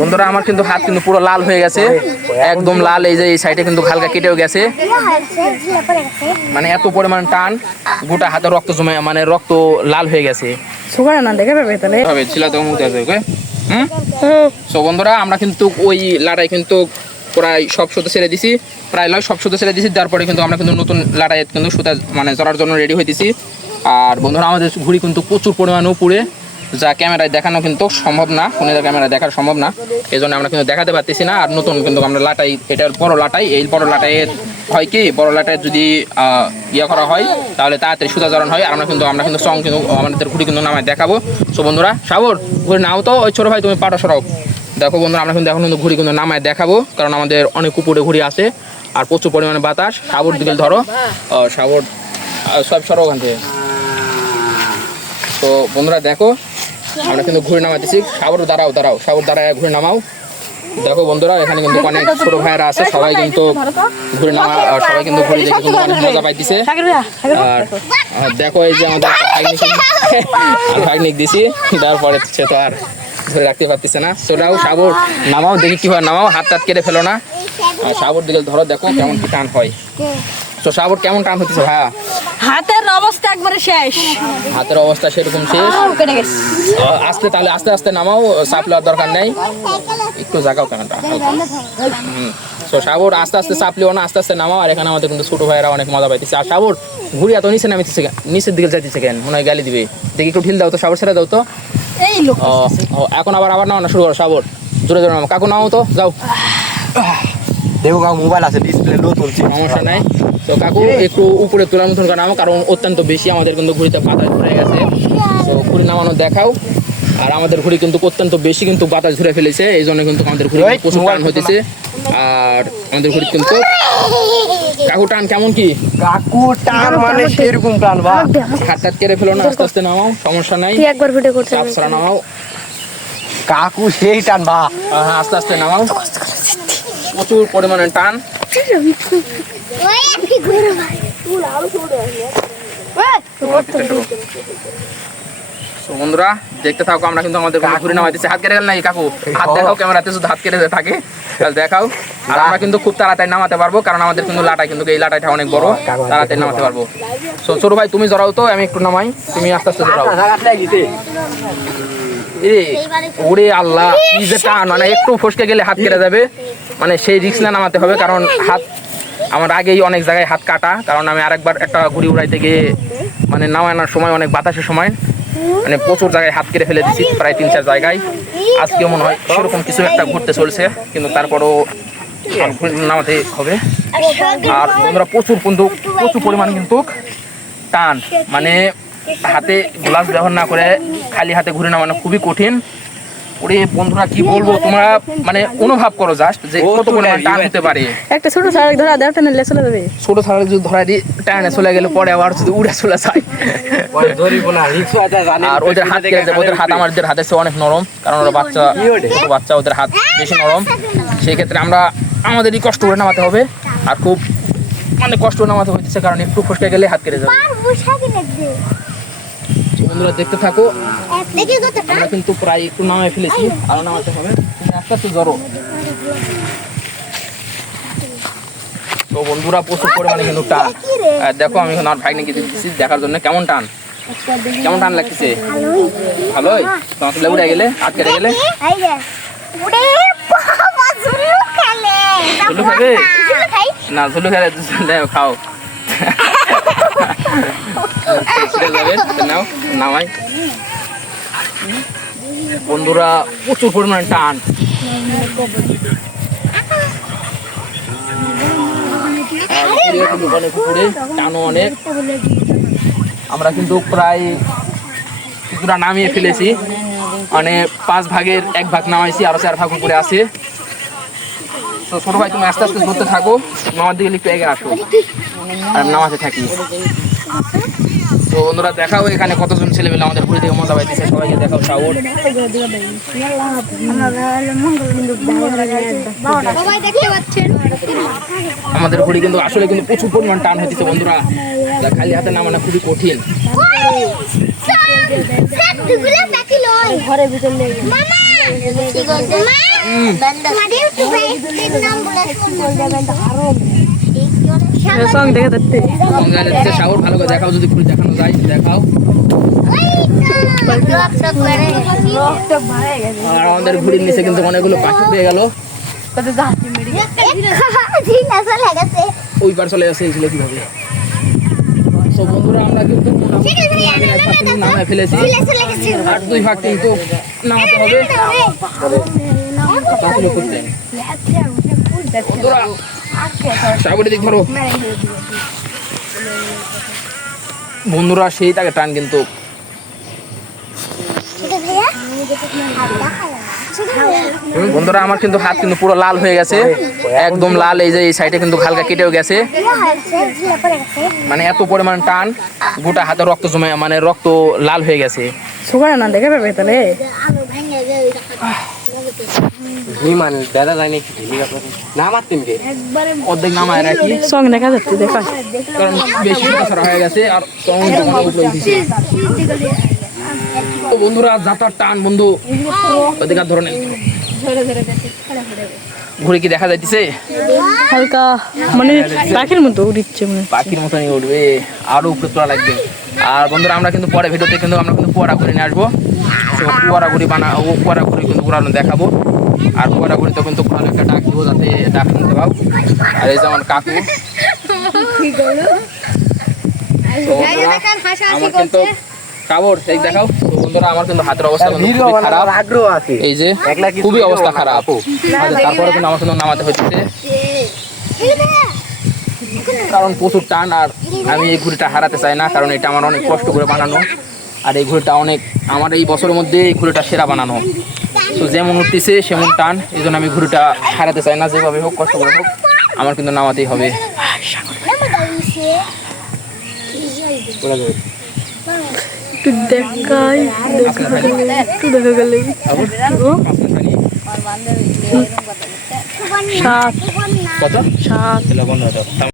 বন্ধুরা আমার কিন্তু হাত কিন্তু পুরো লাল হয়ে গেছে, একদম লাল। এই যে এই সাইডে কিন্তু হালকা কেটেও গেছে, মানে এত পরিমাণ টান, গোটা হাতে রক্ত জমে, মানে রক্ত লাল হয়ে গেছে। বন্ধুরা আমরা কিন্তু ওই লাটাই কিন্তু প্রায় সব সুতো ছেড়ে দিছি, প্রায় সব সুতো ছেড়ে দিছি। তারপরে কিন্তু আমরা কিন্তু নতুন লাটাই কিন্তু সুতা মানে জড়ার জন্য রেডি হইতেছি। আর বন্ধুরা আমাদের ঘুড়ি কিন্তু প্রচুর পরিমাণে উপরে, যা ক্যামেরায় দেখানো কিন্তু সম্ভব না, ফোনের ক্যামেরায় দেখা সম্ভব না, এই জন্য আমরা কিন্তু দেখাতে পারতেছি না। আর নতুন কিন্তু আমরা লাটাই, এটার বড় লাটাই, এই বড় লাটাইয়ের হয় কি, বড় লাটাই যদি ইয়ে করা হয় তাহলে তাড়াতাড়ি সুতা জড়ানো হয়। আর আমরা কিন্তু সং কিন্তু আমাদের ঘুড়ি কিন্তু নামায় দেখাবো। সো বন্ধুরা সাবর ঘুড়ি নাও তো, ওই ছোটো ভাই তুমি পাটা সরাও। দেখো বন্ধুরা আমরা কিন্তু এখন কিন্তু ঘুড়ি কিন্তু নামায় দেখাবো, কারণ আমাদের অনেক উপরে ঘুড়ি আছে আর প্রচুর পরিমাণে বাতাস। সাবর দিকে ধরো, সাবর সব সরো ওখান থেকে। তো বন্ধুরা দেখো আমরা কিন্তু ঘুরে নামাতেছি। সাবর দাঁড়াও, সাবর দাঁড়ায় ঘুরে নামাও। দেখো বন্ধুরা এখানে কিন্তু অনেক ছোট ভাইয়েরা আছে, সবাই কিন্তু ঘুরে নামা, সবাই কিন্তু ঘুরে দেখে কিন্তু অনেক মজা পাইতেছে। আর দেখো এই যে আমাদের ভাগনিক দিছি, তারপরে সে তো আর ধরে রাখতে পারতেছে না। সেটাও সাবর নামাও, দেখি কি হয়, নামাও, হাত টাত কেটে ফেলো না। সাবর দিকে ধরো, দেখো কেমন কি টান হয়। তো সাবর কেমন টান হচ্ছে ভাইয়া? হাতের অবস্থা একবারে শেষ, হাতের অবস্থা সেরকম শেষ। আস্তে তাহলে আস্তে আস্তে নামাও, চাপ নেওয়ার দরকার নেই, একটু জাগাও কেনটা। তো সাবর আস্তে আস্তে চাপ লিও না, আস্তে আস্তে নামাও। আর এখানে আমাদের কিন্তু ছোট ভাইয়েরা অনেক মজা পাইতেছে। আর সাবর ঘুরি এত নিচে নামিতেছে, নিচের দিকে যাইতেছে কেন, মনে হয় গালি দিবে। দেখি একটু ঢিল দাও তো, সাবর ছেড়ে দাও তো। এখন আবার নাও না, শুরু করো সাবর, জোরে জোরে নাও। কাকু নাও তো, যাও। দেখো কাকু মোবাইল আছে, ডিসপ্লে লো তুলছি, সমস্যা নাই। তো কাকু একটু উপরে তোলার মতন নামো, কারণ অত্যন্ত বেশি আমাদের কিন্তু ঘুড়িতে বাতাস ধরে গেছে। তো ঘুড়ি নামানো দেখাও। আর আমাদের ঘুড়ি কিন্তু অত্যন্ত বেশি কিন্তু বাতাস ধরে ফেলেছে, এই জন্য কিন্তু আমাদের ঘুড়ি প্রচুর টান হতেছে। আর আমাদের ঘুড়ি কিন্তু কাকু টান কেমন কি? কাকু টান মানে সেরকম টান বা, হাত টাত কেড়ে ফেলো না, আস্তে আস্তে নামাও, সমস্যা নাই, একবার ভিডিও করতে চাপ ছাড়া নামাও। কাকু সেই টান বা, আস্তে আস্তে নামাও, প্রচুর পরিমাণে টান। বন্ধুরা দেখতে থাকো, আমরা কিন্তু আমাদের ঘুরে নামাইতেছি। হাত কেটে গেল নাই কাকু, হাত দেখাও ক্যামেরাতে, শুধু হাত কেটে থাকে দেখাও। আর আমরা কিন্তু খুব তাড়াতাড়ি নামাতে পারবো, কারণ আমাদের কিন্তু লাটাই কিন্তু এই লাটাইটা অনেক বড়, তাড়াতাড়ি নামাতে পারবো। তো ছোট ভাই তুমি জড়াও তো, আমি একটু নামাই, তুমি আস্তে আস্তে জড়াও। ওরে আল্লাহ, কি যে টান, মানে একটু ফসকে গেলে হাত কেটে যাবে, মানে সেই রিস্ক না নামাতে হবে। কারণ হাত আমার আগেই অনেক জায়গায় হাত কাটা, কারণ আমি আরেকবার একটা ঘুড়ি উড়াইতে গিয়ে মানে নামানোর সময়, অনেক বাতাসের সময় মানে প্রচুর জায়গায় হাত কেটে ফেলে দিচ্ছি, প্রায় 3-4 জায়গায়। আজকে মনে হয় সেরকম কিছু একটা ঘুরতে চলছে, কিন্তু তারপরও নামাতে হবে। আর বন্ধুরা প্রচুর পরিমাণ কিন্তু টান, মানে হাতে গ্লাস ব্যবহার না করে খালি হাতে ঘুরে নামানো খুবই কঠিন। ওরে বন্ধুরা কি বলবো, তোমরা মানে অনুভব করো জাস্ট যে কত পরিমাণ টান হতে পারে। একটা ছোট শাড়ি ধরা দেও, টেনে চলে যাবে। ছোট শাড়ি যদি ধরা দিই, টানে চলে গেলে পরে আবার যদি উড়ে চলে যায়। আর ওদের হাত, ওদের হাত আমাদের হাতের চেয়ে অনেক নরম, কারণ ওরা বাচ্চা, ছোট বাচ্চা, ওদের হাত বেশি নরম। সেই ক্ষেত্রে আমরা আমাদেরই কষ্ট করে নামাতে হবে, আর খুব মানে কষ্ট নামাতে হচ্ছে, কারণ একটু ফসকে গেলে হাত কেটে যাবে। বন্ধুরা দেখতে থাকো, আমরা কিন্তু প্রায় একটু নামায় ফেলেছি, আরো নামাতে হবে, তুমি আস্তে আস্তে জড়ো। তো বন্ধুরা প্রচুর পরিমাণে কিন্তু টান। দেখো আমি এখন আমার ভাগ্নে কিছু দিচ্ছি দেখার জন্য কেমন টান, কেমন টান লাগতেছে। ভালোই, তোমার উড়ে গেলে, হাত কেটে গেলে ঝুলু খাবে না, ঝুলু খেলে খাও নাও, নামাই। বন্ধুরা প্রচুর পরিমাণে টান, টানও অনেক। আমরা কিন্তু প্রায় কিছুটা নামিয়ে ফেলেছি, মানে 5 ভাগের 1 ভাগ নামাইছি, আরো 4 ভাগ উপরে আছে। তো ছোট ভাই তুমি আস্তে আস্তে ধরতে থাকো, নামার দিকে একটু এগিয়ে আসো, আর নামাতে থাকি। তো বন্ধুরা দেখাও এখানে কতজন ছেলেমেলে আমাদের ঘুরে থেকে মজা পাইতেছে, সবাইকে দেখাও। সাগর আমাদের ঘুড়ি কিন্তু আসলে কিন্তু প্রচুর পরিমাণ টান হইতেছে বন্ধুরা, খালি হাতে নামানো খুবই কঠিন। সং দেখে দেখতে মোবাইলে দিচ্ছে সাগর, ভালো করে দেখাও, যদি ঘুড়ি দেখানো যায় দেখাও। আর আমাদের ঘুড়ির নিচে কিন্তু অনেকগুলো পাখি পেয়ে গেল। ওই পার চলে আসে এই ছিল কিভাবে। তো বন্ধুরা আমরা কিন্তু নামায় ফেলেছি, আর 2 ভাগ কিন্তু নামাতে হবে। তাহলে করতে বন্ধুরা সাগরের দিক ধরো। বন্ধুরা সেই তাকে টান কিন্তু বন্ধুরা আমার কিন্তু হাত কিন্তু পুরো লাল হয়ে গেছে, একদম লাল। এই যে এই সাইডে কিন্তু হালকা কেটেও গেছে, মানে এত পরিমাণ টান, গোটা হাতে রক্ত জমে, মানে রক্ত লাল হয়ে গেছে। সুগার না দেখে পাবে তাহলে বিমান দাদা জানি না মারতেন কে অর্ধেক নামায় রাখি, সং দেখা যাচ্ছে দেখা কারণ বেশি সারা হয়ে গেছে আর উপরে উঠেছে। তো বন্ধুরা যাত্রার টান বন্ধু অধিকার ধরনের ঘুরে কি দেখা যাইতেছে, হালকা মানে পাখির মতো উড়িচ্ছে মনে হচ্ছে। পাখির মতনই উঠবে, আরো উপরে তোলা লাগবে। আর বন্ধুরা আমরা কিন্তু পরে ভিডিওতে কিন্তু আমরা কিন্তু কুয়ারা ঘুরে নিয়ে আসবো। তো কুয়ারা ঘুরি কুয়ারা ঘুরি কিন্তু উড়ানো দেখাবো। আর কুয়ারা ঘুরিতে কিন্তু কোনো একটা ডাক দিব, যাতে ডাক শুনতে পাও। আর এই যেমন কাকু, তো বন্ধুরা, আমার কিন্তু কাপড় এই দেখাও। তো বন্ধুরা আমার কিন্তু হাতের অবস্থা কিন্তু খুবই খারাপ, আগ্রহ আছে এই যে খুবই অবস্থা খারাপ। তারপরে কিন্তু আমার কিন্তু নামাতে হচ্ছে, কারণ প্রচুর টান। আর আমি এই ঘুড়িটা হারাতে চাই না, কারণ এটা আমার অনেক কষ্ট করে বানানো। আর এই ঘুড়িটা অনেক, আমার এই বছরের মধ্যে এই ঘুড়িটা সেরা বানানো। তো যেমন উঠতেছে সেমন টান, এই জন্য আমি ঘুড়িটা হারাতে চাই না। যেভাবে হোক কষ্ট করে হোক আমার কিন্তু নামাতেই হবে। একটু দেখাই একটু দেখা গেলে সাত কত 7